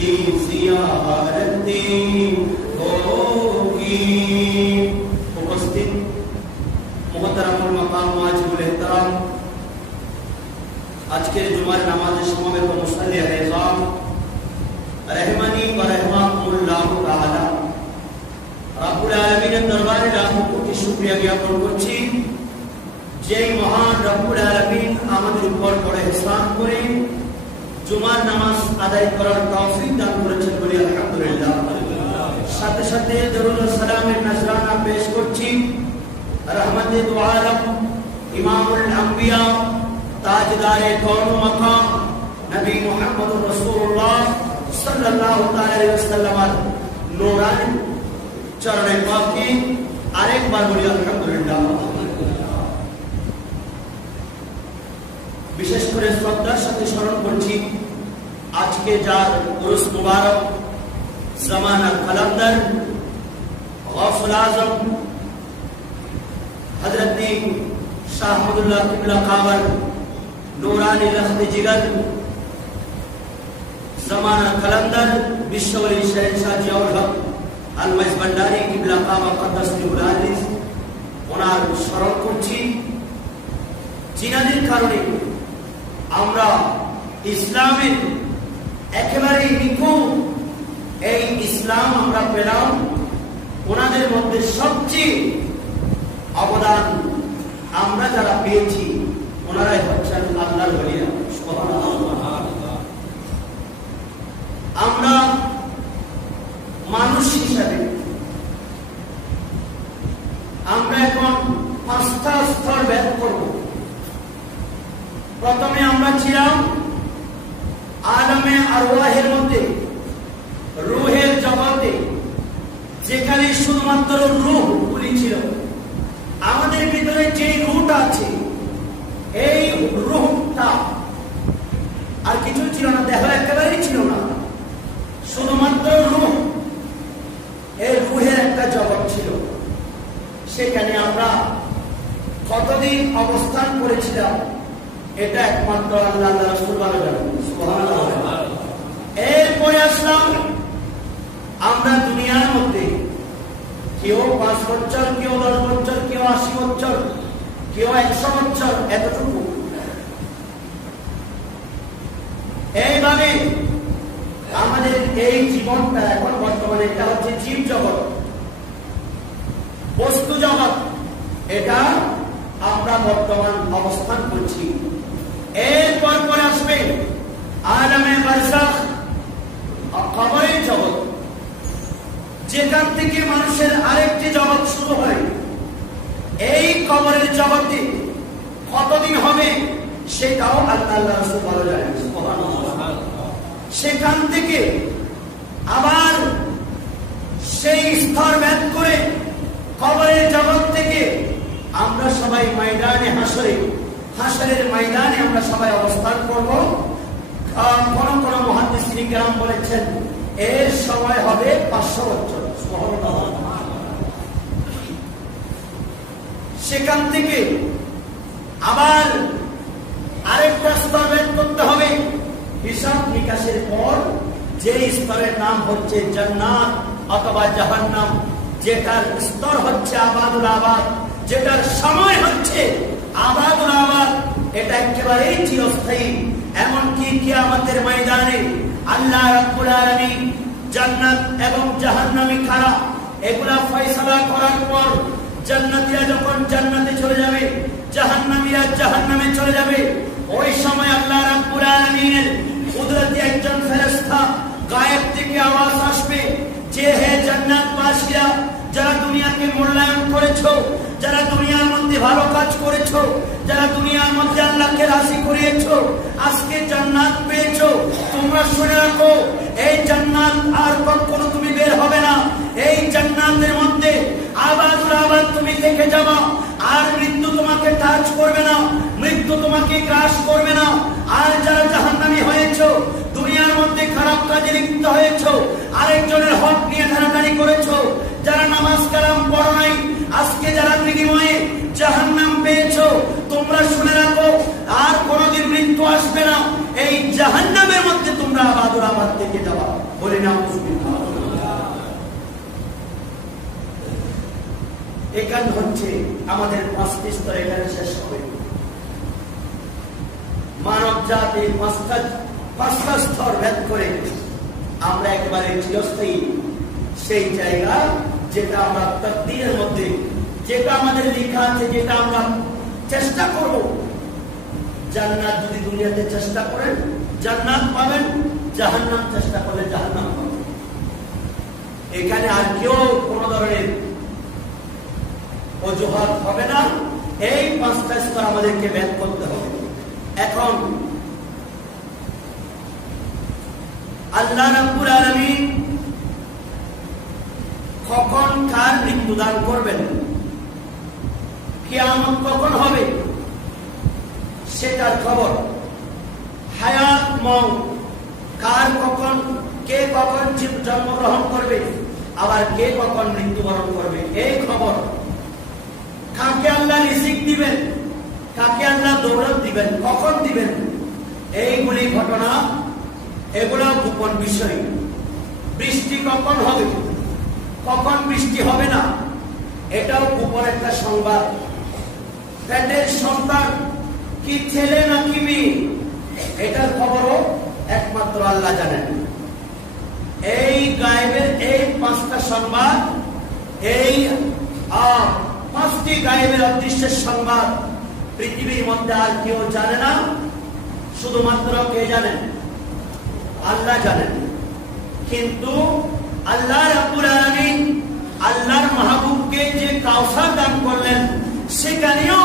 की ज़ियारत होगी। মুহতারামুল মাকাম ওয়াজিবুল ইহতারাম, আজকের জুমার নামাজে সমবেত মুসাল্লি আযম রহমানি ওয়া রাহমাকুল্লাহু তাআলা রব্বুল আলামিনের দরবারে লাখো কোটি শুকরিয়া জ্ঞাপন করছি, যেই মহান রব্বুল আলামিন আমাদের উপর বড় ইহসান করে জুমার নামাজ আদায় করার তৌফিক দান করেছেন বলি আলহামদুলিল্লাহ। সাথে সাথে দরুদ ও সালামের নজরানা পেশ করছি রহমতে দু আলম ইমামুল আম্বিয়া তাজদারে কওন ও মাকাম নবী মুহাম্মদুর রাসূলুল্লাহ সাল্লাল্লাহু আলাইহি ওয়াসাল্লামের নূরানি চরণে পাকে আরেকবার বলি আলহামদুলিল্লাহ। বিশেষ করে শ্রদ্ধার সাথে স্মরণ করছি আজকে যার উরুস মুবারক জামানা কালান্দার গৌসুল আজম হযরত শাহ আহমদুল্লাহ কিবলা কাওয়ার নূরানি লখত জিগর জামানা কালান্দার বিশ্বওয়ালি শহনশাহ জিয়াউল হক আল মজবন্ডারি কিবলা কাওয়া কদ্দাসুল আজিজ ওনার স্মরণ করছি, জিনাদের কারণে আমরা ইসলামের একেবারে নিখুঁত এই ইসলাম আমরা পেলাম। ওনাদের মধ্যে সবচেয়ে অবদান আমরা যারা পেয়েছি ওনারাই হচ্ছেন আল্লাহর ওলিরা। আমরা মানুষ হিসাবে আমরা এখন 5টা স্তর ভেদ করব। প্রথমে আমরা ছিলাম আলমে আরওয়াহের মধ্যে, রূহের জগতে, যেখানে শুধুমাত্র রূহ গুলি ছিল। আমাদের ভিতরে যে রূহটা আছে এই রূহটা আর কিছু ছিল না, দেখা একেবারেই ছিল না, শুধুমাত্র রূহ। এই রূহের একটা জগৎ ছিল, সেখানে আমরা কতদিন অবস্থান করেছিলাম এটা একমাত্র আল্লাহ রাসূল ভালো জানেন। সুবহানাল্লাহ। এরপরে আসলাম আমরা দুনিয়ার মধ্যে, কেউ 5 বছর, কেউ 10 বছর, কেউ 80 বছর, কেউ 100 বছর, এতটুকু। এইভাবে আমাদের এই জীবনটা এখন বর্তমানে এটা হচ্ছে জীব জগৎ, বস্তু জগৎ, এটা আমরা বর্তমান অবস্থান করছি। এরপর পরে আসবে আলমে বারজাখ, কবরের জগৎ, যেখান থেকে মানুষের আরেকটি জগৎ শুরু হয়। এই কবরের জগতে কতদিন হবে সেটাও আল্লাহ রাসূল ভালো জানেন। সেখান থেকে আবার সেই স্তর ভেদ করে কবরের জগৎ থেকে আমরা সবাই ময়দানে হাসরের ময়দানে আমরা সবাই অবস্থান করব। কোন কোন মুহাদ্দিসিন কিরাম বলেছেন এর সময় হবে 500 বছর। সেখান থেকে আবার আরেকটা স্তর ভেদ করতে হবে। হিসাব নিকাশের পর যে স্তরের নাম হচ্ছে জান্নাত অথবা জাহান্নাম, যেটার স্তর হচ্ছে আবাদুল আবাদ, যেটার সময় হচ্ছে আবাদুল আবাদ, এটা একেবারেই চিরস্থায়ী। এমনকি কিয়ামতের ময়দানে আল্লাহ রাব্বুল আলামিন জান্নাত এবং জাহান্নামী কারা এগুলা ফয়সালা করার পর জান্নাতীরা যখন জান্নাতে চলে যাবে, জাহান্নামীরা জাহান্নামে চলে যাবে, ওই সময় আল্লাহ রাব্বুল আলামিনের কুদরতি একজন ফেরেশতা গায়েব থেকে আওয়াজ আসবে যে হে জান্নাতবাসীরা, যারা দুনিয়াকে মূল্যায়ন করেছো, যারা দুনিয়ার মধ্যে ভালো কাজ করেছো, যারা দুনিয়ার মধ্যে আল্লাহকে রাজি করিয়েছো, আজকে জান্নাত পেয়েছো, তোমরা শুনে রাখো এই জান্নাত আর কখনো তুমি বের হবে না। এই জান্নাতের মধ্যে আবাদুল আবাদ তুমি থেকে যাবা, আর মৃত্যু তোমাকে টাচ করবে না, মৃত্যু তোমাকে গ্রাস করবে না। আর যারা জাহান্নামী হয়েছো, দুনিয়ার মধ্যে খারাপ কাজে লিপ্ত হয়েছো, আরেকজনের হক নিয়ে টানাটানি করেছো, যারা নামাজ কালাম পড়ো নাই, আজকে যারা বিনিময়ে জাহান্নাম পেয়েছো, তোমরা শুনে রাখো আর কোনদিন মৃত্যু আসবে না। এই জাহান্নামের মধ্যে তোমরা আবাদুল আবাদ থেকে যাবা। বলি না এখানে হচ্ছে আমাদের 5টি স্তর এখানে শেষ হবে। মানব জাতি 5টা স্তর ভেদ করে আমরা একেবারে চিরস্থায়ী সেই জায়গা, যেটা আমরা তাকদীরের মধ্যে, যেটা আমাদের লেখা আছে, যেটা আমরা চেষ্টা করব। জান্নাত যদি দুনিয়াতে চেষ্টা করেন জান্নাত পাবেন, জাহান্নাম চেষ্টা করলে জাহান্নাম পাবেন। এখানে আর কেউ কোন ধরনের অজুহাত হবে না। এই 5টা স্তর আমাদেরকে ভেদ করতে হবে। এখন আল্লাহ রাব্বুল আলামিন কখন কার মৃত্যুদান করবেন, কিয়ামত কখন হবে সেটার খবর, হায়াত মওত কার কখন, কে কখন জন্মগ্রহণ করবে, আবার কে কখন মৃত্যুবরণ করবে, এই খবর, কাকে আল্লাহ রিজিক দিবেন, কাকে আল্লাহ দৌলত দিবেন, কখন দিবেন, এইগুলি ঘটনা, এগুলো গোপন বিষয়। বৃষ্টি কখন হবে, কখন বৃষ্টি হবে না, এটাও গোপন একটা সংবাদ। পেটের সন্তান কি ছেলে নাকি মেয়ে, এটার খবরও একমাত্র আল্লাহ জানেন। এই গায়েবের এই 5টা সংবাদ, এই 5টি গায়েবের অদৃশ্যের সংবাদ পৃথিবীর মধ্যে আর কেউ জানে না। শুধুমাত্র কে জানেন? আল্লাহ জানেন। কিন্তু আল্লাহ রাব্বুল আলামিন আল্লাহর মাহবুবকে যে কাউসার দান করলেন, সেখানেও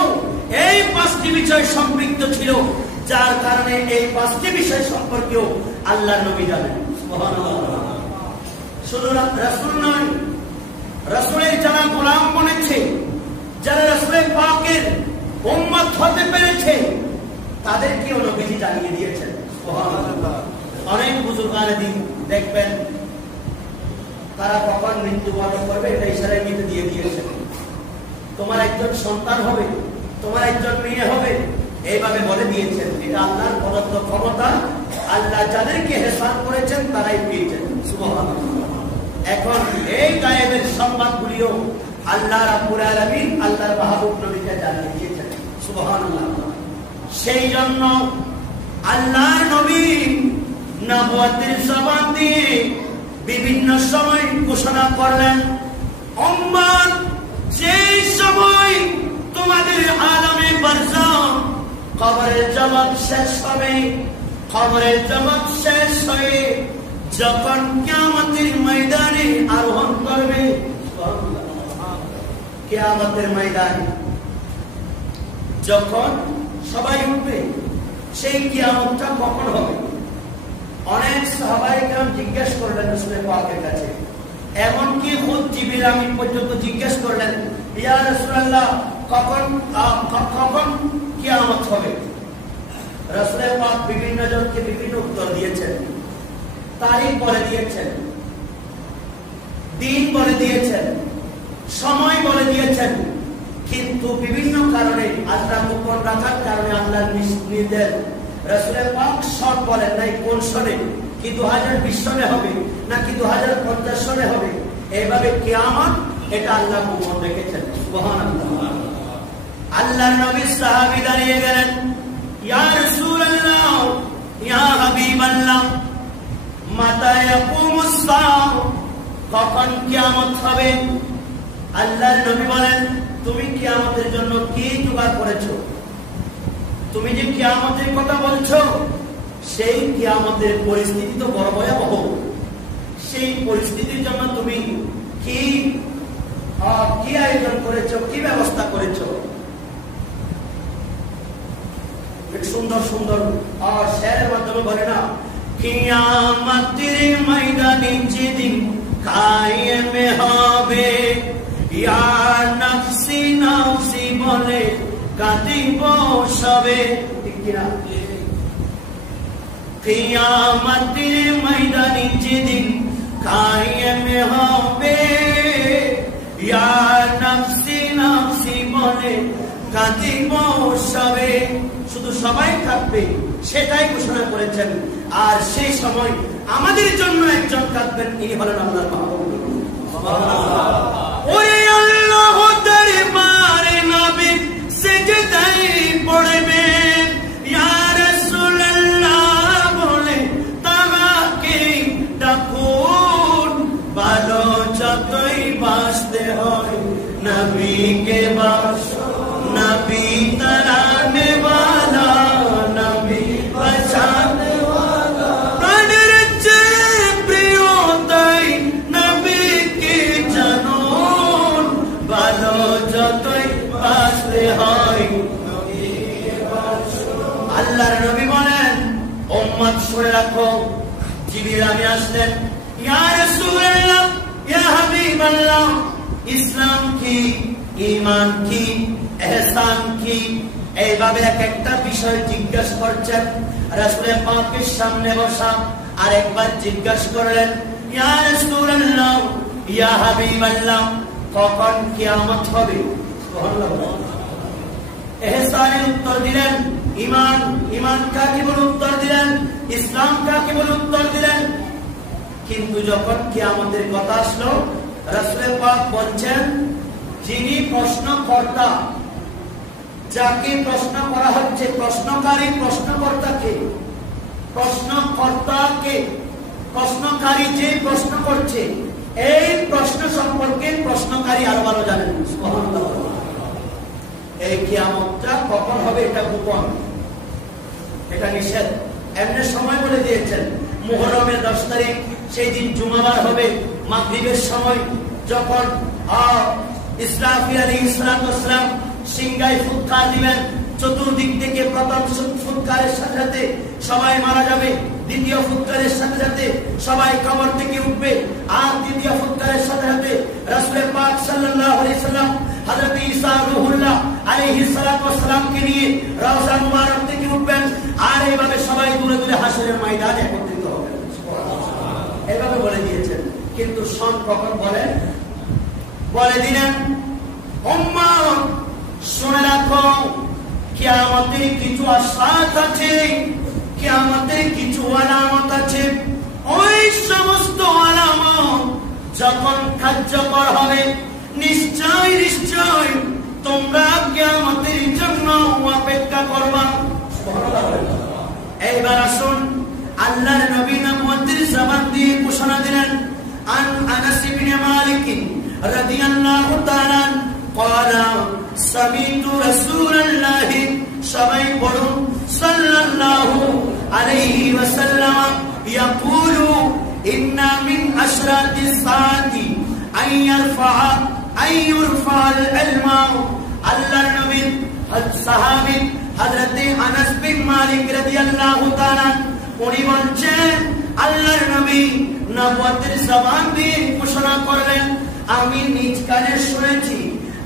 এই 5টি বিষয় সম্পৃক্ত ছিল, যার কারণে এই 5টি বিষয় সম্পর্কেও আল্লাহর নবী জানেন। সুবহানাল্লাহ। শুধু রাসূল নয়, রাসূলের যারা গোলাম বনেছে, যারা রাসূলের পাকের উম্মত হতে পেরেছে, তাদেরকেও নবীজি জানিয়ে দিয়েছেন। সুবহানাল্লাহ। অনেক বুজুর্গানে দিন দেখবেন তারা কখন মৃত্যুবরণ করবে এটা ইশারায় দিয়ে দিয়েছেন। তোমার একজন সন্তান হবে, তোমার একজন মেয়ে হবে, এইভাবে বলে দিয়েছেন। এটা আল্লাহর প্রদত্ত ক্ষমতা। আল্লাহ যাদেরকে হেসান করেছেন তারাই পেয়েছেন। সুবহানাল্লাহ। এখন এই গায়েবের সংবাদগুলিও আল্লাহ রাব্বুল আলামিন আল্লাহর মাহবুব নবীকে জানিয়ে দিয়েছেন। সুবহানাল্লাহ। সেই জন্য আল্লাহর নবী নবুয়তের জবান দিয়ে বিভিন্ন সময় ঘোষণা করলেন, উম্মত সেই সময় তোমাদের আলামে বারজাখ কবরের জবাব শেষ হবে, কবরের জবাব শেষ হয়ে যখন কিয়ামতের ময়দানে আরোহণ করবে, কিয়ামতের ময়দানে যখন সবাই উঠবে, সেই কিয়ামতটা কখন হবে? অনেক সাহাবায়ে কেরাম জিজ্ঞেস করলেন রাসূলের পাকের কাছে, এমনকি খুদ জিবরিল আমিন পর্যন্ত জিজ্ঞেস করলেন, ইয়া রাসূলুল্লাহ কখন কিয়ামত হবে? রাসূলের পাক বিভিন্ন জনকে বিভিন্ন উত্তর দিয়েছেন, তারিখ বলে দিয়েছেন, দিন বলে দিয়েছেন, সময় বলে দিয়েছেন। কিন্তু বিভিন্ন কারণে আল্লাহ গোপন রাখার কারণে আল্লাহর নির্দেশ রাসূলের পাক সব বলেন নাই কোন সনে, কি 2020 সনে হবে নাকি 2050 সনে হবে। এইভাবে কিয়ামত এটা আল্লাহ গোপন রেখেছেন। সুবহানাল্লাহ। আল্লাহর নবী সাহাবী দাঁড়িয়ে গেলেন, ইয়া রাসূলুল্লাহ, ইয়া হাবিবাল্লাহ, মাতা ইয়াকুমুস সাআহ, কখন কিয়ামত হবে? আল্লাহর নবী বলেন, তুমি কিয়ামতের জন্য কি জোগাড় করেছো? তুমি যে কিয়ামতের কথা বলছো, সেই কিয়ামতের পরিস্থিতি তো বড় ভয়াবহ। সেই পরিস্থিতির জন্য তুমি কি আয়োজন করেছো, কি ব্যবস্থা করেছো? সুন্দর সুন্দর শেরের মাধ্যমে বলে না, কিয়ামতের ময়দানে যেদিন কায়েম হবে, ইয়া নফসি নফসি বলে কাঁদিব সবে। ঠিক কিনা? কিয়ামতের ময়দানে যেদিন কায়েম হবে, ইয়া নফসি নফসি বলে কাঁদিব সবে। শুধু সবাই থাকবে সেটাই ঘোষণা করেছেন। আর সেই সময় আমাদের জন্য একজন কাঁদবেন, তিনি হলেন আল্লাহর মাহবুব। ওরে আল্লাহ যতই বাঁচতে হয় নবীকে বাসো, নবী তারানে ওয়ালা, নবী বাঁচানে ওয়ালা। প্রাণের চেয়ে প্রিয় তাই নবীকে জানুন, ভালো যতই বাঁচতে হয় নবীকে বাসো। আল্লাহর নবী বলেন, উম্মত শুনে রাখো, জিবরিল আমি আসলেন, ইয়া রাসূলুল্লাহ, ইয়া হাবিবাল্লাহ, ইসলাম কি, ঈমান কি, ইহসান কি, এইভাবে এক একটা বিষয় জিজ্ঞাসা করছেন। রাসূল পাকের সামনে বসা আরেকবার জিজ্ঞাসা করলেন, ইয়া রাসূলুল্লাহ, ইয়া হাবিবাল্লাহ, কখন কিয়ামত হবে? সুবহানাল্লাহ। ইহসানের উত্তর দিলেন, ঈমান, ঈমান কাকে বলে উত্তর দিলেন, ইসলাম কাকে বলে উত্তর দিলেন। কিন্তু যখন কিয়ামতের কথা আসলো, রাসূল পাক বলছেন, যিনি প্রশ্নকর্তা, যাকে প্রশ্ন করা হচ্ছে, প্রশ্নকারী প্রশ্নকর্তাকে, প্রশ্নকর্তাকে, প্রশ্নকারী যে প্রশ্ন করছে, এই প্রশ্ন সম্পর্কে প্রশ্নকারী আরো ভালো জানেন। সুবহানাল্লাহ। এই কিয়ামতটা কখন হবে এটা গোপন, এটা নিষেধ। এমনি সময় বলে দিয়েছেন, মুহররমের 10 তারিখ, সেই দিন জুমাবার হবে, মাগরিবের সময়, যখন ইসরাফিল আলাইহিস সালাম সিংহায় ফুৎকার দিবেন, চতুর্দিক থেকে প্রথম ফুৎকারের সাথে সাথে সবাই মারা যাবে, দ্বিতীয় ফুৎকারের সাথে সাথে সবাই কবর থেকে উঠবে, আর তৃতীয় ফুৎকারের সাথে সাথে রাসূল পাক সাল্লাল্লাহু আলাইহি সাল্লাম হযরত ঈসা রূহুল্লাহ আলাইহিস সালামকে নিয়ে রওজা মুবারক থেকে উঠবেন, আর এইভাবে সবাই দূরে দূরে হাসরের ময়দানে একত্রিত হবেন। এইভাবে বলে দিয়েছেন। কিন্তু সন কখন বলেন? বলে দিলেন, উম্মত শুনে রাখো, কিয়ামতের কিছু আশাত আছে, কিয়ামতের কিছু আলামত আছে। ওই সমস্ত আলামত যখন কার্যকর হবে, নিশ্চয় নিশ্চয় তোমরা কিয়ামতের জন্য অপেক্ষা করবা। এইবার আসুন, আল্লাহর নবী নবুয়তের জবান দিয়ে ঘোষণা দিলেন, আন আনাস ইবনে মালিক রাদিয়াল্লাহু তাআলা قال سمعت رسول الله সবাই পড়ুন সাল্লাল্লাহু আলাইহি ওয়াসাল্লাম يقول ان من اشراط الساعه ان يرفع العلم। আল্লাহর নবী সাহাবী হযরত আনাস বিন মালিক রাদিয়াল্লাহু তাআলা উনি বলছেন, আল্লাহর নবী নবুয়তের জবান দিয়ে ঘোষণা করলেন, আমি নিজ কানে শুনেছি।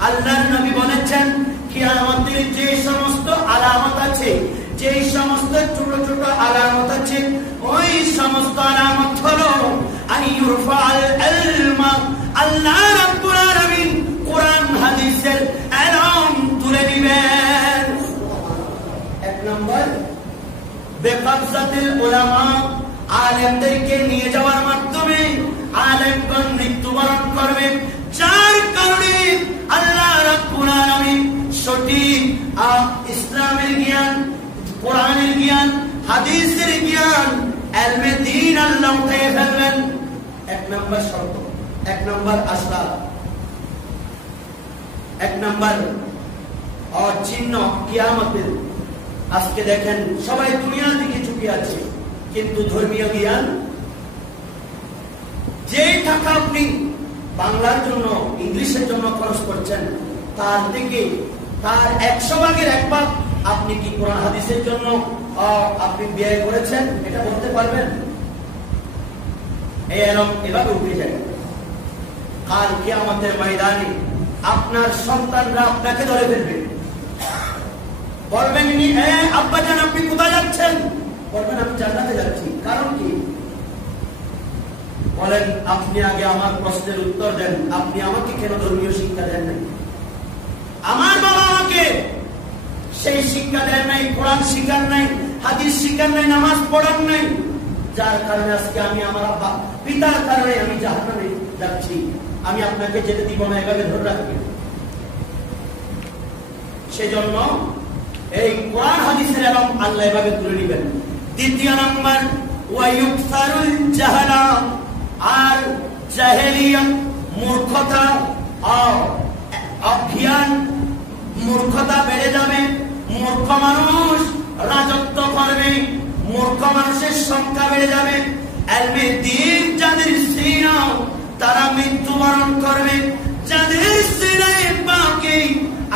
আল্লাহর নবী বলেছেন, কিয়ামতের যে সমস্ত আলামত আছে, যে সমস্ত ছোট ছোট আলামত আছে, ওই সমস্ত আলামত হলো আইয়ুরফাল ইলম। আল্লাহ রাব্বুল আলামিন কোরআন হাদিসের ইলম তুলে দিবেন। এক নম্বর, বেকবজাতুল উলামা, আলেমদেরকে নিয়ে যাওয়ার মাধ্যমে আলেমগণ মৃত্যুবরণ করবে, যার কারণে আল্লাহ রাব্বুল আলামিন সঠিক ইসলামের জ্ঞান, কোরআনের জ্ঞান, হাদিসের জ্ঞান, ইলমে দ্বীন আল্লাহ উঠিয়ে ফেলবেন। এক নম্বর শর্ত, এক নম্বর আশরা, এক নম্বর চিহ্ন কিয়ামতের। আজকে দেখেন সবাই দুনিয়ার দিকে ঝুঁকে আছে, কিন্তু ধর্মীয় জ্ঞান, যে টাকা আপনি বাংলার জন্য, ইংলিশের জন্য খরচ করছেন, তার থেকে তার 100 ভাগের 1 ভাগ আপনি কি কোরআন হাদিসের জন্য আপনি ব্যয় করেছেন? এটা বলতে পারবেন? এভাবে উঠে যায়। কাল কিয়ামতের ময়দানে আপনার সন্তানরা আপনাকে ধরে ফেলবে, বলবেন, আব্বা জান আপনি কোথায় যাচ্ছেন? বলবেন, আমি জান্নাতে যাচ্ছি। কারণ কি? বলেন, আপনি আগে আমার প্রশ্নের উত্তর দেন, আপনি আমাকে কেন ধর্মীয় শিক্ষা দেন নাই? আমার বাবা আমাকে সেই শিক্ষা দেন নাই, কোরআন শিখান নাই, হাদিস শিখান নাই, নামাজ পড়ান নাই, যার কারণে আজকে আমি আমার পিতার কারণে আমি জাহান্নামে যাচ্ছি। আমি আপনাকে যেতে দিব না, এভাবে ধরে রাখবেন। সেজন্য এই কোরআন হাদিসের এবং আল্লাহ এভাবে তুলে নেবেন। দ্বিতীয় নম্বর, ওয়ায়ুকসারুল জাহালা, আর জাহেলিয়াত মূর্খতা অজ্ঞান, মূর্খতা বেড়ে যাবে, মূর্খ মানুষ রাজত্ব করবে, মূর্খ মানুষের সংখ্যা বেড়ে যাবে। ইলমে দ্বীন যাদের সিনা তারা মৃত্যুবরণ করবে, যাদের সিনায় পাকে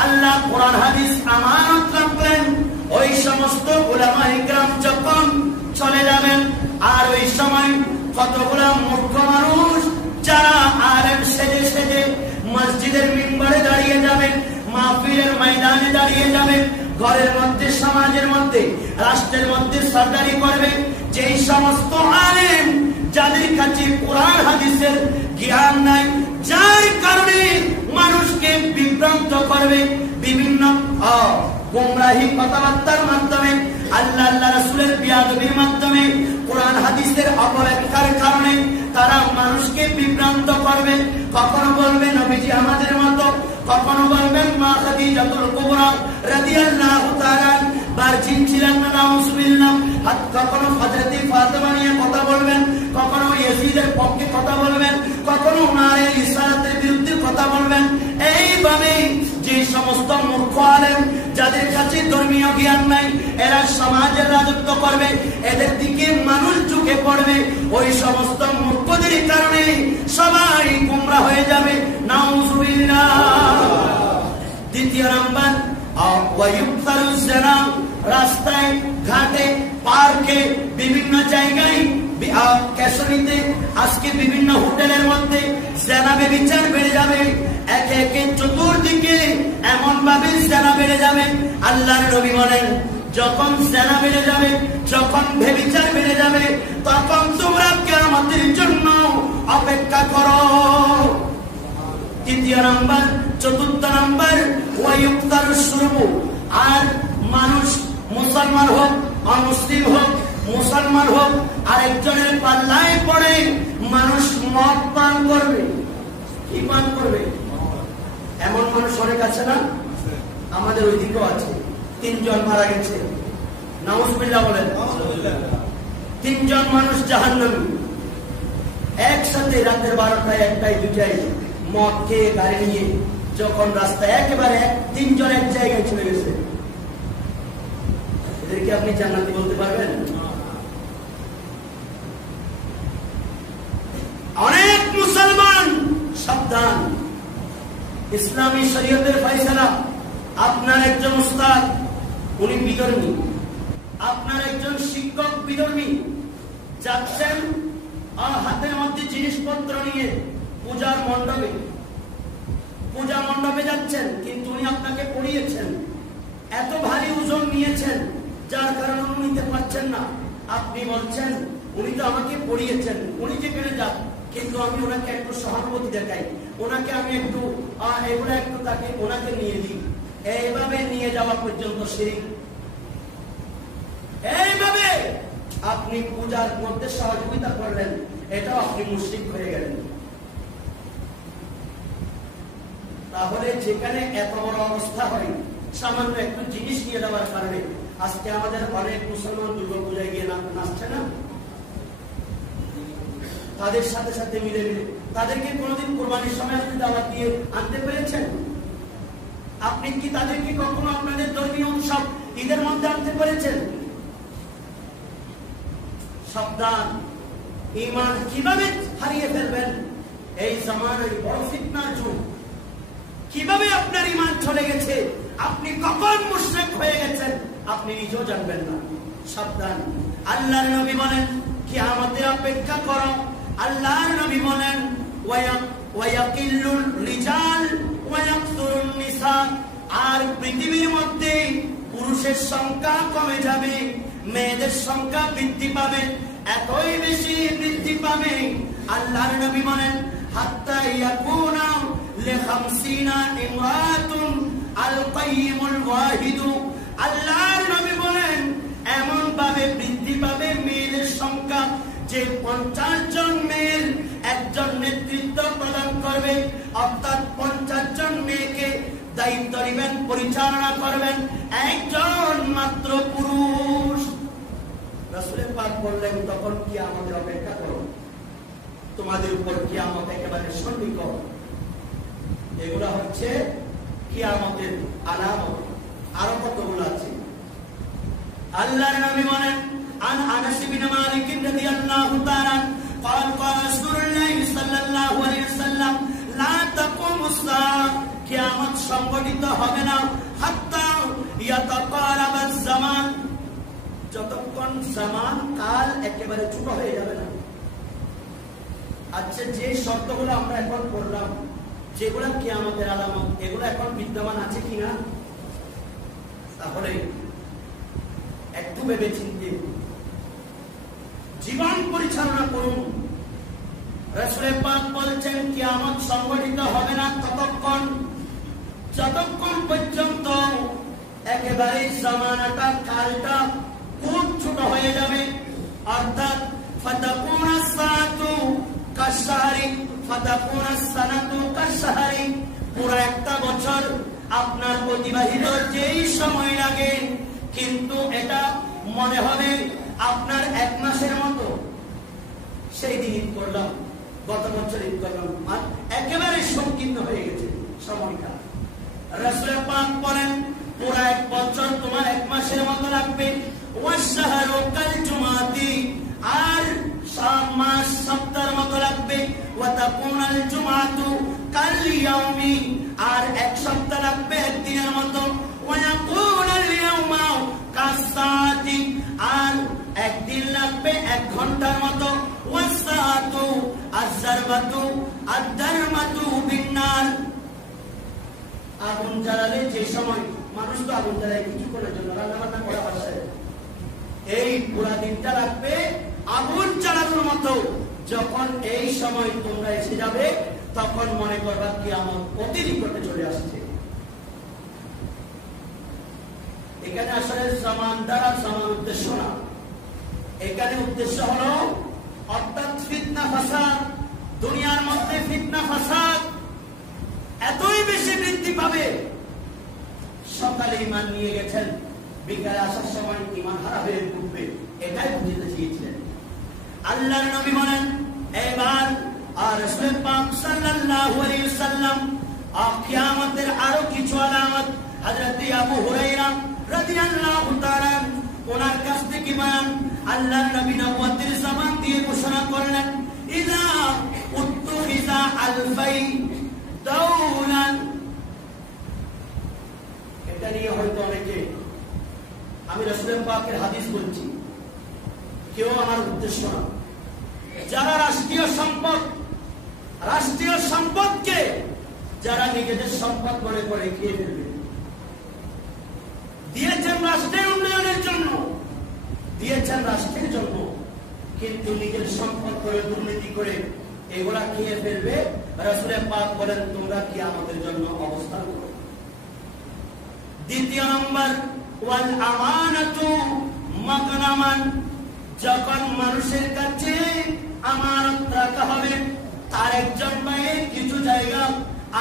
আল্লাহ কোরআন হাদিস আমানত রাখলেন, ওই সমস্ত উলামা ইকরাম যখন চলে যাবেন, আর ওই সময় কতগুলা মূর্খ মানুষ যারা আলেম সেজে সেজে মসজিদের মিম্বরে দাঁড়িয়ে যাবেন, মাহফিলের ময়দানে দাঁড়িয়ে যাবেন, ঘরের মধ্যে, সমাজের মধ্যে, রাষ্ট্রের মধ্যে সরকারি করবে। যেই সমস্ত আলেম যাদের কাছে কোরআন হাদিসের জ্ঞান নাই, যার কারণে মানুষকে বিভ্রান্ত করবে বিভিন্ন গোমরাহি কথাবার্তার মাধ্যমে, আল্লাহ রাসূলের বিয়াদবির মাধ্যমে, কোরআন হাদিসের অপব্যাখ্যার কারণে তারা মানুষকে বিভ্রান্ত করবে। কখনো বলবে নবীজি আমাদের মতো, কখনো বলবেন মা খাদিজাতুল কুবরা রাদিয়াল্লাহু তাআলা ভার্জিন ছিলেন না, নাউজুবিল্লাহ। কখনো হযরত ফাতেমা নিয়ে কথা বলবেন, কখনো ইয়াজিদের পক্ষে কথা বলবেন, কখনো নারে ইসলামের বিরুদ্ধে কথা বলবেন। এইভাবে যে সমস্ত মূর্খ আলেম যাদের কাছে ধর্মীয় জ্ঞান নাই, এরা সমাজের রাজত্ব করবে, এদের দিকে মানুষ ঝুঁকে পড়বে। ওই সমস্ত মূর্খদের কারণে সবাই গোমরা হয়ে যাবে, নাউজুবিল্লাহ। দ্বিতীয় নাম্বার, ওয়ায়ুক্তারুজ জানা, রাস্তায় ঘাটে পার্কে বিভিন্ন জায়গায় ক্যাশরিতে, আজকে বিভিন্ন হোটেলের মধ্যে জেনাবে বিচার বেড়ে যাবে। একে একে চতুর্দিকে এমন ভাবে জেনা বেড়ে যাবে। আল্লাহর নবী বলেন, যখন জেনা বেড়ে যাবে, যখন ব্যভিচার বেড়ে যাবে, তখন তোমরা কিয়ামতের জন্য অপেক্ষা করো। তৃতীয় নাম্বার, চতুর্থ নাম্বার, ওয়ায়ুক্তারুশ শুরব, আর মানুষ মুসলমান হোক, অমুসলিম হোক, মুসলমান হোক, আরেকজনের পাল্লায় পড়ে মানুষ মদ পান করবে। কি পান করবে? এমন মানুষ অনেক আছে না? আমাদের ওইদিকেও আছে। 3 জন মারা গেছে, নাউজুবিল্লাহ বলেন। 3 জন মানুষ জাহান্নামী। একসাথে রাতের 12টায়, 1টায়, 2টায় মদ খেয়ে গাড়ি নিয়ে যখন রাস্তায় একেবারে 3 জন এক জায়গায় চলে গেছে, এদেরকে আপনি জান্নাতি বলতে পারবেন? অনেক মুসলমান সাবধান, ইসলামী শরীয়তের ফয়সালা। আপনার একজন উস্তাদ, উনি বিধর্মী, আপনার একজন শিক্ষক বিধর্মী, যাচ্ছেন হাতের মধ্যে জিনিসপত্র নিয়ে পূজা মণ্ডপে যাচ্ছেন, কিন্তু উনি আপনাকে পড়িয়েছেন, এত ভারী ওজন নিয়েছেন যার কারণে উনি নিতে পারছেন না। আপনি বলছেন উনি তো আমাকে পড়িয়েছেন, উনি যেখানে যান, কিন্তু আমি ওনাকে একটু সহানুভূতি দেখাই, ওনাকে আমি একটু এগুলো একটু তাকে ওনাকে নিয়ে দিই। এইভাবে নিয়ে যাওয়া পর্যন্ত শিরক। এইভাবে আপনি পূজার মধ্যে সহযোগিতা করলেন, এটাও আপনি মুশরিক হয়ে গেলেন। তাহলে যেখানে এত বড় অবস্থা হয়, সামান্য একটু জিনিস নিয়ে যাওয়ার কারণে আজকে আমাদের অনেক মুসলমান দুর্গা পূজায় গিয়ে নাচছে না, তাদের সাথে সাথে মিলে মিলে। তাদেরকে কোনোদিন কোরবানির সময় আপনি দাওয়াত দিয়ে আনতে পেরেছেন? আপনি কি তাদেরকে কখনো আপনাদের ধর্মীয় উৎসব ঈদের মধ্যে আনতে পেরেছেন? সাবধান, ঈমান কিভাবে হারিয়ে ফেলবেন এই জামানায়, বড় ফিতনার যুগ। কিভাবে আপনার ঈমান চলে গেছে, আপনি কখন মুশরিক হয়ে গেছেন আপনি নিজেও জানবেন না। সাবধান। আল্লাহর নবী বলেন কিয়ামতের অপেক্ষা করো। আল্লাহর নবী বলেন ওয়ায়াকিল্লুল রিজাল ওয়ায়াকসুরুন নিসা, আর পৃথিবীর মধ্যে পুরুষের সংখ্যা কমে যাবে, মেয়েদের সংখ্যা বৃদ্ধি পাবে, এতই বেশি বৃদ্ধি পাবে। আল্লাহর নবী বলেন হাত্তা ইয়াকুনা লিখামসিনা ইমরাতুন আল কাইয়িমুল ওয়াহিদু। আল্লাহর নবী বলেন এমন ভাবে বৃদ্ধি পাবে মেয়েদের সংখ্যা যে 50 জন মেয়ের একজন নেতৃত্ব প্রদান করবে, অর্থাৎ 50 জন মেয়েকে দায়িত্ব দিবেন, পরিচালনা করবেন একজন মাত্র পুরুষ। রাসূল পাক বললেন তখন কিয়ামতের অপেক্ষা করো, তোমাদের উপর কিয়ামত একেবারে সন্নিকট। এগুলা হচ্ছে কিয়ামতের আলামত। আরো কতগুলো আছে। আল্লাহর নবী বলেন, আন আনাস ইবনে মালিক রাদিয়াল্লাহু তাআলা قال قال رسول الله صلى الله عليه وسلم لا تقوم الساعة কিয়ামত সংঘটিত হবে না হাত্তা ইয়াতাকারাব আয-জামান, যতক্ষণ জামান কাল একেবারে ছোট হয়ে যাবে না। আচ্ছা, যে শব্দগুলো আমরা এখন পড়লাম, যেগুলো কিয়ামতের আলামত, এগুলো এখন বিদ্যমান আছে কিনা? তাহলে একটু ভেবে চিন্তে জীবন পরিচালনা করুন। রাসূল পাক বলছেন কিয়ামত সংঘটিত হবে না ততক্ষণ যতক্ষণ পর্যন্ত একেবারে জামানাটা কালটা খুব ছোট হয়ে যাবে। অর্থাৎ ফাতাকুনা সাআতু কাশহারি ফাতাকুনা সানাতু কাশহারি, পুরো একটা বছর আপনার অতিবাহিত যেই সময় লাগে, কিন্তু এটা মনে হবে আপনার এক মাসের মতো। সেই দিন ঈদ করলাম, গত বছর ঈদ করলাম, আর একেবারে সংকীর্ণ হয়ে গেছে সময়টা। রাসূল পাক বলেন পুরো এক বছর তোমার এক মাসের মতো লাগবে। ওয়াশহারু কাল জুমাতি, আর মাস সপ্তাহের মতো লাগবে। ওয়াতাকুনাল জুমাতু কাল ইয়াউমি, আর এক সপ্তাহ লাগবে একদিনের মতো। ওয়ায়াকুনাল ইয়াউমা কাসাতি, আর একদিন লাগবে এক ঘন্টার মতো। ওয়াসাতু আয-যারবাতু আদ-দারমাতু বিন-নার, আগুন জ্বালালে যে সময় মানুষ তো আগুন জ্বালায় কিছুক্ষণের জন্য, রান্না বান্না করা হয়, এই পুরা দিনটা লাগবে আগুন জ্বালানোর মতো। যখন এই সময় তোমরা এসে যাবে তখন মনে করবা কিয়ামত অতি নিকটে চলে আসছে। এখানে আসলে জামান দ্বারা জামান উদ্দেশ্য না, এখানে উদ্দেশ্য হলো অর্থাৎ ফিতনা ফাসাদ। দুনিয়ার মধ্যে ফিতনা ফাসাদ এতই বেশি বৃদ্ধি পাবে, সকালে ঈমান নিয়ে গেছেন, বিকালে আসার সময় ঈমান হারা হয়ে ঘুরবে, এটাই বুঝতে চেয়েছিলেন। আল্লাহর নবী বলেন এবার আর রাসূল পাক সাল্লাল্লাহু আলাইহি ওয়াসাল্লাম কিয়ামতের আরো কিছু আলামত হযরত আবু হুরায়রা রাদিয়াল্লাহু তাআলা ওনার কাছ থেকে বয়ান, আল্লাহর নবী নবুয়তের জবান দিয়ে ঘোষণা করলেন, ইযা উত্তুখিযা আলফাই দাওলান। এটা নিয়ে হয়তো অনেকে, আমি রাসূল পাকের হাদিস বলছি, কেউ আমার উদ্দেশ্য না, যারা রাষ্ট্রীয় সম্পদকে যারা নিজেদের সম্পদ মনে করে খেয়ে ফেলবে, দিয়েছেন রাষ্ট্রের উন্নয়নের জন্য, দিয়েছেন রাষ্ট্রের জন্য, কিন্তু নিজের সম্পদ করে দুর্নীতি করে এগুলা খেয়ে ফেলবে। রাসূল পাক বলেন তোমরা কি আমাদের জন্য অবস্থান করো। দ্বিতীয় নম্বর, ওয়াল আমানাতু মাগনামান, যখন মানুষের কাছে আমানত রাখা হবে, তার একজন ভাইয়ের কিছু জায়গা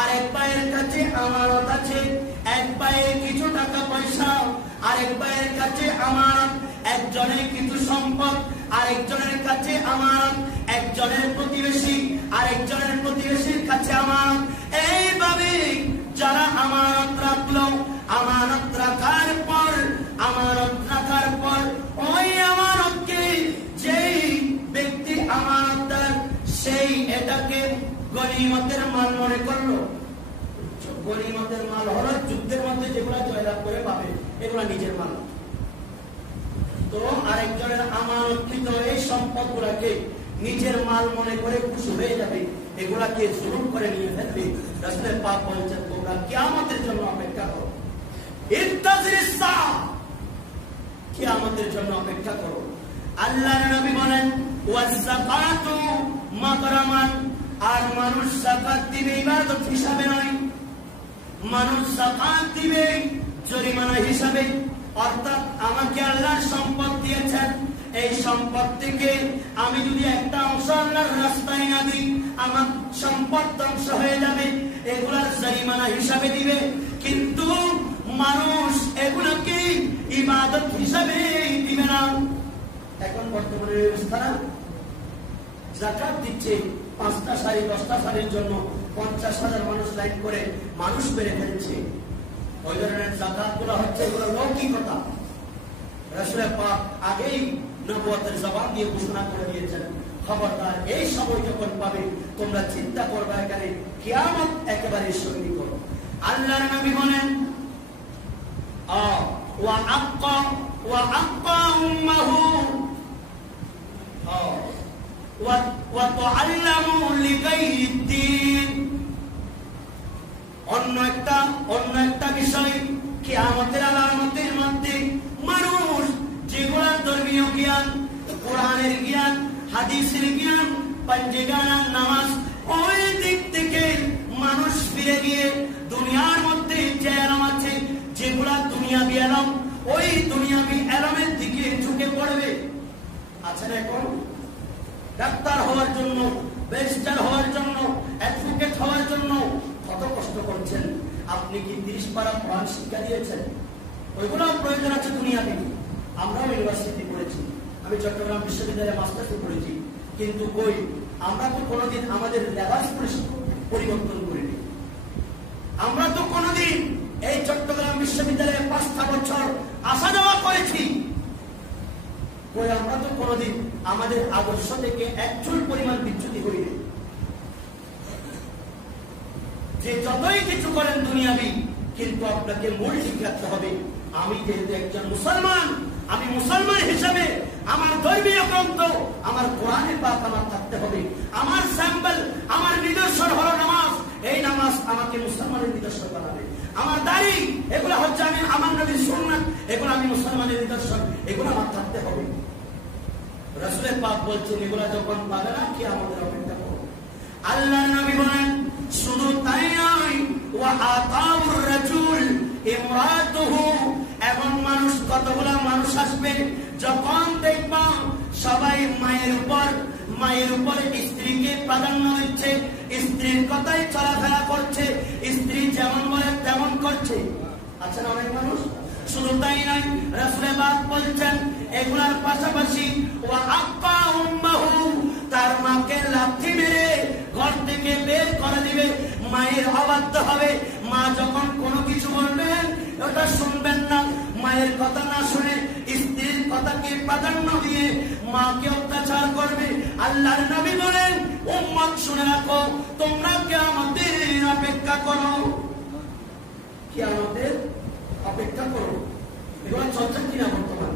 আরেক ভাইয়ের কাছে আমানত আছে, এক ভাইয়ের কিছু টাকা পয়সা আরেক ভাইয়ের কাছে আমানত, একজনের কিছু সম্পদ আরেকজনের কাছে আমানত, একজনের প্রতিবেশী আরেকজনের প্রতিবেশীর কাছে আমানত। এইভাবে যারা আমানত রাখলো, আমানত রাখার পর ওই আমানতকে যেই ব্যক্তি আমানতদার, সেই এটাকে গনিমতের মাল মনে করলো। গনিমতের মাল হলো যুদ্ধের মধ্যে যেগুলা জয়লাভ করে পাবে, এগুলা নিজের মাল। তো আরেকজনের আমানতকৃত এই সম্পদ গুলাকে নিজের মাল মনে করে খুশি হয়ে যাবে, এগুলাকে জুলুম করে নিয়ে ফেলবে। রাসূল পাক বলেছেন তোমরা কিয়ামতের জন্য অপেক্ষা করো, ইন্তাজিরিস সাআ, কিয়ামতের জন্য অপেক্ষা করো। আল্লাহর নবী বলেন ওয়াস-যাকাতু মাগরামান, আর মানুষ যাকাত দিবে ইবাদত হিসাবে নয়, মানুষ যাকাত দিবে জরিমানা হিসাবে। অর্থাৎ আমাকে আল্লাহর সম্পদ দিয়েছেন, এই সম্পদ থেকে আমি যদি একটা অংশ আল্লাহর রাস্তায় না দিই আমার সম্পদ ধ্বংস হয়ে যাবে, এগুলার জরিমানা হিসাবে দিবে। কিন্তু মানুষ এগুলোকে ইবাদত হিসাবে দিবে না। এখন বর্তমানে ব্যবস্থা যাকাত দিচ্ছে 5টা শাড়ি 10টা শাড়ির জন্য 50,000 মানুষ লাইন করে মানুষ মেরে ফেলছে। ওই ধরনের যাকাতগুলো হচ্ছে এগুলো লৌকিকতা। রাসূল পাক আগেই নবুয়তের জবান দিয়ে ঘোষণা করে দিয়েছেন, খবরদার এই সময় যখন পাবে তোমরা চিন্তা করবে এখানে কিয়ামত একেবারে সঙ্গী করো। আল্লাহর নবী বলেন ওয়া আক্কা উম্মাহু ওয়া তুআল্লামু লিগাইরিদ্দিন। অন্য একটা বিষয় কিয়ামতের আলামতের মধ্যে মানুষ যেগুলা ধর্মীয় জ্ঞান, কোরআনের জ্ঞান, হাদিসের জ্ঞান, পঞ্জিকার নামাজ, ওই দিক থেকে মানুষ ফিরে গিয়ে দুনিয়ার মধ্যে যে এলম আছে, যেগুলা দুনিয়াবি এলম, ওই দুনিয়াবি এলমের দিকে ঝুঁকে পড়বে। আচ্ছা, এখন ডাক্তার হওয়ার জন্য, ব্যারিস্টার হওয়ার জন্য, অ্যাডভোকেট হওয়ার জন্য কত কষ্ট করছেন। আপনি কি 30 পারা কোরআন শিক্ষা দিয়েছেন? ওইগুলো প্রয়োজন আছে দুনিয়াবি। আমরাও ইউনিভার্সিটি পড়েছি, আমি চট্টগ্রাম বিশ্ববিদ্যালয়ে মাস্টার্সে পড়েছি, কিন্তু কই আমরা তো কোনোদিন আমাদের লেবাস পরিবর্তন করিনি। আমরা তো কোনোদিন এই চট্টগ্রাম বিশ্ববিদ্যালয়ে 5টা বছর আসা যাওয়া করেছি, কই আমরা তো কোনোদিন আমাদের আদর্শ থেকে এক চুল পরিমাণ বিচ্যুতি করিনি। যে যতই কিছু করেন দুনিয়াবি, কিন্তু আপনাকে মূল ঠিক রাখতে হবে, আমি যেহেতু একজন মুসলমান, আমি মুসলমান হিসেবে আমার ধর্মীয় গ্রন্থ, আমার কোরআনের পাক আমার থাকতে হবে। আমার স্যাম্পল, আমার নিদর্শন হলো নামাজ। এই নামাজ আমাকে মুসলমানের নিদর্শন বানাবে। আমার দাড়ি, এগুলো হচ্ছে আমি আমার নবীর সুন্নাত, এগুলো আমি মুসলমানের নিদর্শন, এগুলো আমার থাকতে হবে। রাসূল পাক বলছেন, এগুলো যখন পাবে না কি আমাদের অপেক্ষা করো। আল্লাহর নবী বলেন, শুধু তাই নয়, ওয়া আতাউর রাজুল ইমরাতুহু, এখন মানুষ, কতগুলা মানুষ আসবে, যখন দেখবা সবাই মায়ের উপর স্ত্রীকে প্রাধান্য দিচ্ছে, স্ত্রীর কথাই চলাফেরা করছে, স্ত্রী যেমন বলে তেমন করছে। আচ্ছা না, অনেক মানুষ। শুধু তাই নয়, রাসূল পাক বলছেন, এগুলার পাশাপাশি ওয়া আক্কা উম্মাহু, তার মাকে লাথি মেরে ঘর থেকে বের করে দিবে। মায়ের অবাধ্য হবে। মা যখন কোনো কিছু বলবেন ওটা শুনবেন না, মায়ের কথা না শুনে স্ত্রীর কথাকে প্রাধান্য দিয়ে মাকে অত্যাচার করবে। আল্লাহর নবী বলেন, উম্মত শুনে রাখো, তোমরা কিয়ামতের অপেক্ষা করো, কিয়ামতের অপেক্ষা করো। এগুলো চলছে কিনা বর্তমান?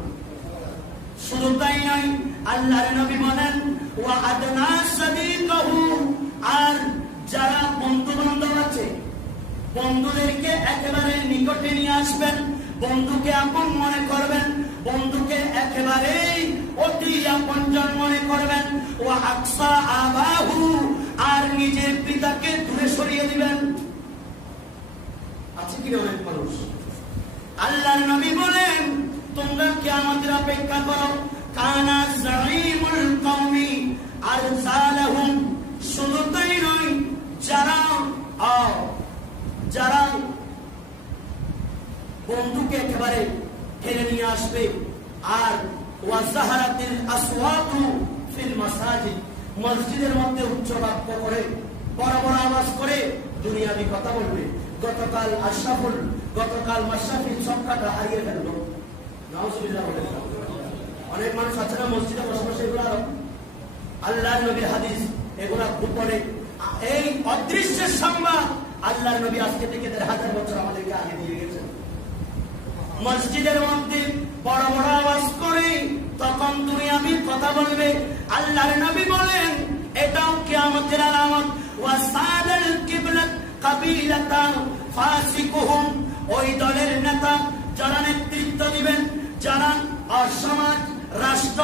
শুধু তাই নয়, আল্লাহর নবী বলেন, ওয়া আদনা সাদিকাহু, আর যারা বন্ধু বান্ধব আছে, বন্ধুদেরকে একেবারে নিকটে নিয়ে আসবেন, বন্ধুকে আপন মনে করবেন, বন্ধুকে একেবারেই অতি আপনজন মনে করবেন। ওয়া আকসা আবাহু, আর নিজের পিতাকে দূরে সরিয়ে দিবেন। আছে কি অনেক মানুষ? আল্লাহর নবী বলেন, তোমরা কিয়ামতের অপেক্ষা করো। কানা যাঈমুল কওমি আরসালাহুম, শুধু তাই নয়, যারা বন্ধুকে একেবারে ঠেলে নিয়ে আসবে। আর ওয়াজাহারাতিল আসওয়াতু ফিল মাসাজিদ, মসজিদের মধ্যে উচ্চ বাক্য করে, বড় বড় আওয়াজ করে দুনিয়াবি কথা বলবে। গতকাল মাশরাফির সংখ্যাটা হারিয়ে ফেললো। নাউজুবিল্লাহ। অনেক মানুষ আছে না মসজিদে বসে বসে এগুলো, আল্লাহর নবীর হাদিস, এগুলা গোপনে, এই অদৃশ্যের সংবাদ আল্লাহর নবী আজকে থেকে 1000 বছর আমাদেরকে আগে দিয়ে গেছেন। মসজিদের মধ্যে বড় বড় আওয়াজ করে তখন দুনিয়াবি কথা বলবে। আল্লাহর নবী বলেন, এটাও কিয়ামতের আলামত। ওয়াসাদাল কিবলাত কাবিলাতান ফাসিকুহুম, ওই দলের নেতা যারা নেতৃত্ব দিবেন, যারা সমাজ, রাষ্ট্র,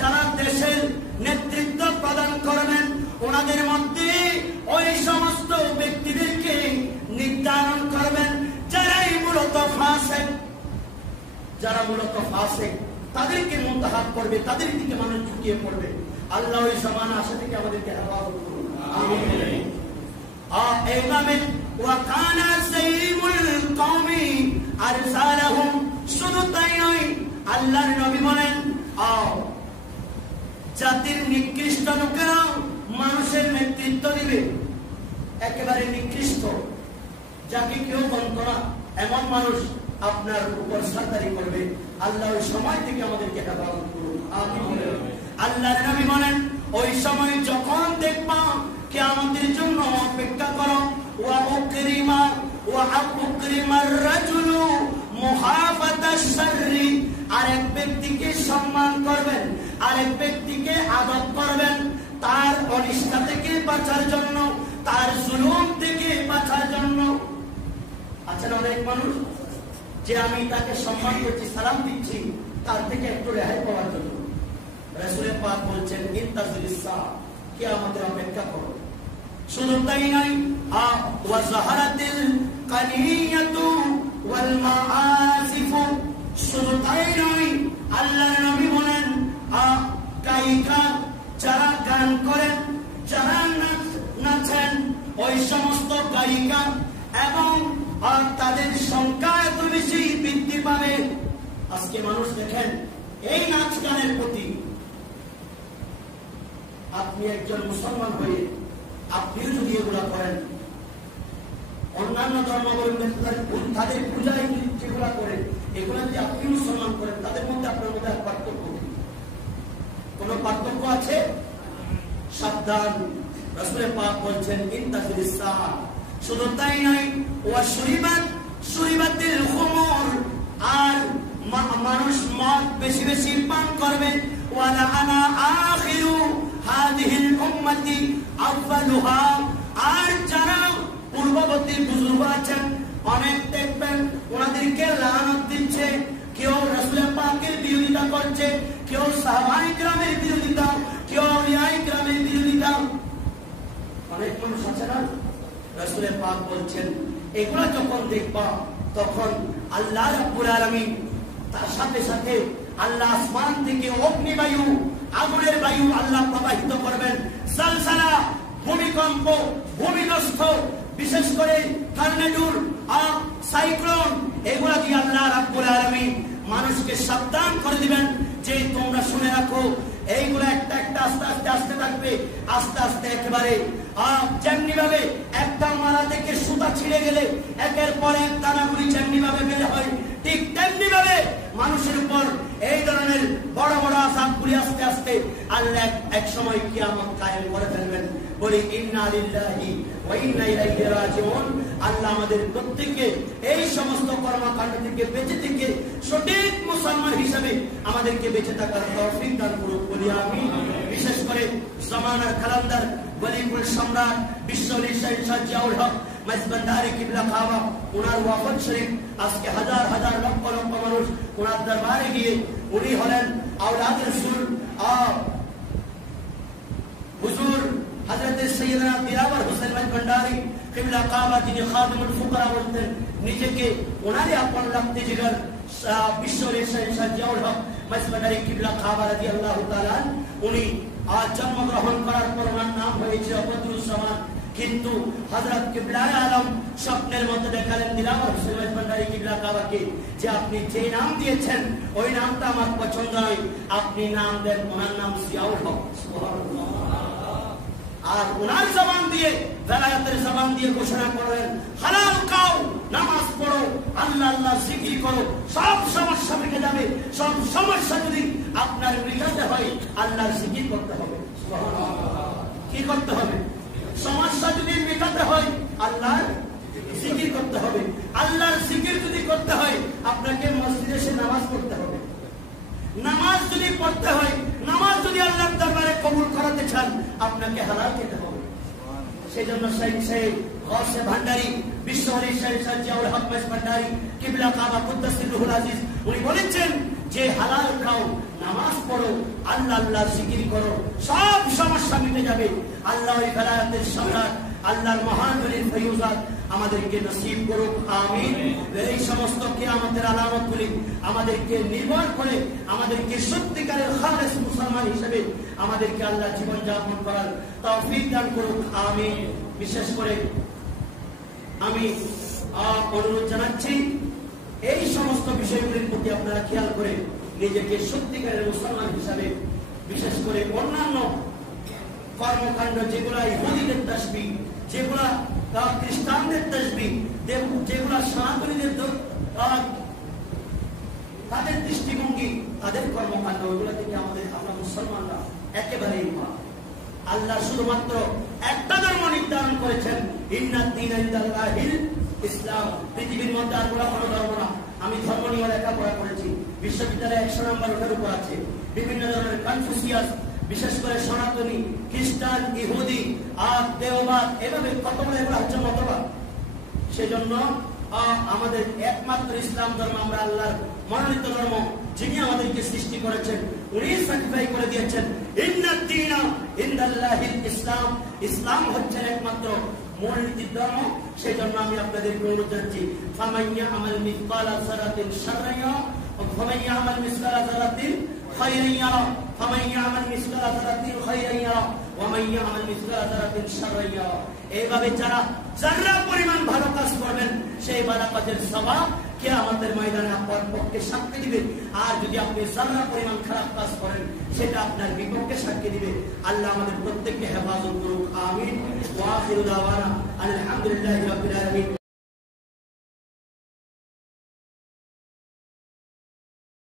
যারা দেশের নেতৃত্ব প্রদান করবেন, ওনাদের মধ্যে ওই সমস্ত ব্যক্তিদেরকে নির্ধারণ করবেন যারাই মূলত ফাসিক, তাদেরকে মুনতাহাব করবে, তাদের দিকে মানুষ ঝুঁকিয়ে পড়বে। আল্লাহ ওই সমান আশা থেকে আমাদেরকে হেফাজত করুন, আমিন। এইভাবে ওয়া কানা যাঈমুল কওমি আরসালাহুম, শুধু তাই নয়, আল্লাহর নবী বলেন, জাতির নিকৃষ্ট লোকেরা মানুষের নেতৃত্ব দিবে, একেবারে নিকৃষ্ট, যাকে কেউ বলতো না, এমন মানুষ আপনার উপর সরকারি করবে। আল্লাহ ওই সময় থেকে আমাদেরকে হেফাজত করুন, আমিন। আল্লাহর নবী বলেন, ওই সময় যখন দেখবা কিয়ামতের জন্য অপেক্ষা করো, ওয়া উকরিমা ওয়া উকরিমার রাজুলু মুহাফাতাশ শাররি, আরেক ব্যক্তিকে সম্মান করবেন, আরেক ব্যক্তিকে আদব করবেন, তার অনিষ্ঠা থেকে বাঁচার জন্য, তার জুলুম থেকে বাঁচার জন্য। আচ্ছা, অনেক মানুষ যে আমি তাকে সম্মান করছি, সালাম দিচ্ছি, তার থেকে একটু রেহাই পাওয়ার জন্য। রাসূল পাক বলছেন, ইন্তাজিরিস সাআ, কিয়ামতের অপেক্ষা করো। শুধু তাই নয়, ওয়া যাহারাতিল কানিয়াতু ওয়াল মাআসিফু, শুধু তাই নয়, আল্লাহর নবী বলেন, গায়িকা যারা গান করেন, যারা নাচেন, ওই সমস্ত গায়িকা এবং তাদের সংখ্যা এত বেশি বৃদ্ধি পাবে। আজকে মানুষ দেখেন এই নাচ গানের প্রতি, আপনি একজন মুসলমান হয়ে আপনিও যদি এগুলা করেন, অন্যান্য ধর্মাবলম্বী তাদের পূজায় যেগুলা করেন, এগুলা যদি আপনি মুসলমান করেন, তাদের মধ্যে আপনার মধ্যে পার্থক্য, কোন পার্থক্য আছে? সাবধান। রাসূল পাক বলছেন, ইন্তাজিরিস সাআ। শুধু তাই নয়, ওয়া শুরিবাতিল খুমুর, আর মানুষ মদ বেশি বেশি পান করবে। ওয়া লাআনা আখিরু হাদিহিল উম্মতি আউয়ালুহা, আর যারা পূর্ববর্তী বুজুর্গ আছেন, অনেক দেখবেন ওনাদেরকে লানত দিচ্ছে, কেউ রাসূল পাকের বিরোধিতা করছে, কেউ সাহাবায়ে কিরামের বিরোধিতা, কেউ আউলিয়ায়ে কিরামের বিরোধিতা। অনেক মানুষ আছে না? রাসূল পাক বলছেন, এগুলা যখন দেখবা, তখন আল্লাহ রাব্বুল আলামিন তার সাথে সাথে আল্লাহ আসমান থেকে অগ্নিবায়ু, আগুনের বায়ু আল্লাহ প্রবাহিত করবেন। সালসালা, ভূমিকম্প, ভূমিধস্ত, বিশেষ করে টর্নেডো, সাইক্লোন, এগুলা দিয়ে আল্লাহ রাব্বুল আলামিন মানুষকে সাবধান করে দিবেন যে তোমরা শুনে রাখো, এইগুলো একটা একটা আস্তে আস্তে আসতে থাকবে, আস্তে আস্তে একেবারে যেমনি ভাবে একটা মালা থেকে সুতা ছিঁড়ে গেলে একের পর এক দানাগুলি যেমনি ভাবে বের হয়, ঠিক তেমনি ভাবে মানুষের উপর এই ধরনের বড় বড় আযাবগুলি আস্তে আস্তে আল্লাহ এক সময় কিয়ামত কায়েম করে ফেলবেন। বলি ইন্না লিল্লাহি ওয়া ইন্না ইলাইহি রাজিউন। আল্লাহ আমাদের প্রত্যেককে এই সমস্ত কর্মকাণ্ড থেকে বেঁচে থেকে সঠিক মুসলমান হিসেবে আমাদেরকে বেঁচে থাকার তৌফিক দান করুন, বলি আমিন। বিশেষ করে জামানার কালান্দার ওয়ালিকুল সম্রাট বিশ্বলি শাহ জিয়াউল হক মাইজবান্ডারি কিবলা কাবা, ওনার ওয়াফত শরীফ, আজকে হাজার হাজার লক্ষ লক্ষ মানুষ ওনার দরবারে গিয়ে, উনি হলেন আওলাদ রাসূল হুজুর হযরত সৈয়দনা দিলাবর হোসেন মাইজবান্ডারি কিবলা কাবা, যিনি খাদিমুল ফুকারা বলতেন নিজেকে, ওনারই আপন লাগতে জিগার বিশ্বলি শাহ জিয়াউল হক মাইজবান্ডারি কিবলা কাবা রাদিয়াল্লাহু তাআলা, উনি আজ জন্মগ্রহণ করার পর ওনার নাম হয়েছে বদরুজ্জামান। কিন্তু হযরত কিবলায়ে আলম স্বপ্নের মধ্যে দেখালেন দিলাবর হোসেন মাইজবান্ডারি কিবলা কাবাকে, যে আপনি যে নাম দিয়েছেন ওই নামটা আমার পছন্দ নয়, আপনি নাম দেন ওনার নাম জিয়াউল হক। সুবহানাল্লাহ। আর ওনার জবান দিয়ে, বেলায়েতের জবান দিয়ে ঘোষণা করলেন, হালাল খাও, নামাজ পড়ো, আল্লাহ আল্লাহ জিকির করো, সব সমস্যা মিটে যাবে। সব সমস্যা যদি আপনার মিটাতে হয়, আল্লাহর জিকির করতে হবে। সুবহানাল্লাহ। কি করতে হবে? সমস্যা যদি মেটাতে হয়, আল্লাহর জিকির করতে হবে। আল্লাহর জিকির যদি করতে হয়, আপনাকে মসজিদে এসে নামাজ পড়তে হবে। নামাজ যদি পড়তে হয়, নামাজ যদি আল্লাহর দরবারে কবুল করাতে চান, আপনাকে হালাল খেতে হবে। সেই জন্য শাইখ সাহেব গৌসে ভান্ডারী বিশ্বহরি শাইখ জিয়াউল হক মাইজবান্ডারি কিবলা কাবা কুদ্দাসির রুহুল আজিজ, উনি বলেছেন যে হালাল খাও, নামাজ পড়ো, আল্লাহ আল্লাহ জিকির করো, সব সমস্যা মিটে যাবে। আল্লাহ ওই বেলায়েতের সম্রাট, আল্লাহর মহান ওলির ফয়ুজাত আমাদেরকে নসিব করুক, আমিন। এই সমস্ত কিয়ামতের আলামতগুলি আমাদেরকে নির্ভর করে আমাদেরকে সত্যিকারের খালেস মুসলমান হিসেবে আমাদেরকে আল্লাহ জীবন যাপন করার তৌফিক দান করুক, আমিন। বিশেষ করে আমি অনুরোধ জানাচ্ছি, এই সমস্ত বিষয়গুলির প্রতি আপনারা খেয়াল করে নিজেকে সত্যিকারের মুসলমান হিসাবে, বিশেষ করে অন্যান্য কর্মকাণ্ড, যেগুলা ইহুদিদের তাসবিহ, যেগুলা খ্রিস্টানদের তাসবিহ, যেগুলা সনাতনীদের তাদের দৃষ্টিভঙ্গি, তাদের কর্মকাণ্ড, ওইগুলা থেকে আমরা মুসলমানরা একেবারেই মা। আল্লাহ শুধুমাত্র একটা ধর্ম নির্ধারণ করেছেন, ইন্নাদ দীনা ইনদাল্লাহিল ইসলাম। পৃথিবীর মধ্যে আর কোনো ধর্ম না। আমি ধর্ম নিয়ে লেখাপড়া করেছি, বিশ্ববিদ্যালয়ে 100 নম্বর ওঠার উপর আছে। বিভিন্ন ধরনের কনফুসিয়াস, বিশেষ করে সনাতনী, খ্রিস্টান, ইহুদি আর দেওবাদ, এভাবে কতগুলো এগুলো হচ্ছে মতবাদ। সেজন্য আমাদের একমাত্র ইসলাম ধর্ম, আমরা আল্লাহর মনোনীত ধর্ম, যিনি আমাদেরকে সৃষ্টি করেছেন, উনি সার্টিফাই করে দিয়েছেন ইন্নাদ দীনা ইনদাল্লাহিল ইসলাম। ইসলাম হচ্ছে একমাত্র মূলনীতির ধর্ম। সেই জন্য আমি আপনাদেরকে অনুরোধ জানাচ্ছি, ফামান ইয়ামাল মিসকালা যারাতিন শাররান ইয়ারা ওয়া ফামান ইয়ামাল মিসকালা যারাতিন খায়রান ইয়ারা, ফামান ইয়ামাল মিসকালা যারাতিন খায়রান ইয়ারা ওয়া মান ইয়ামাল মিসকালা যারাতিন শাররান ইয়ারা। এইভাবে যারা যারা পরিমাণ ভালো কাজ করবেন, সেই ভালো কাজের সওয়াব কিয়ামতের ময়দানে আপনার পক্ষে সাক্ষী দিবে। আর যদি আপনি যারা পরিমাণ খারাপ কাজ করেন, সেটা আপনার বিপক্ষে সাক্ষী দিবে। আল্লাহ আমাদের প্রত্যেককে হেফাজত করুক, আমিন। ওয়া আখিরু দাওয়ানা আলহামদুলিল্লাহি রাব্বিল আলামিন।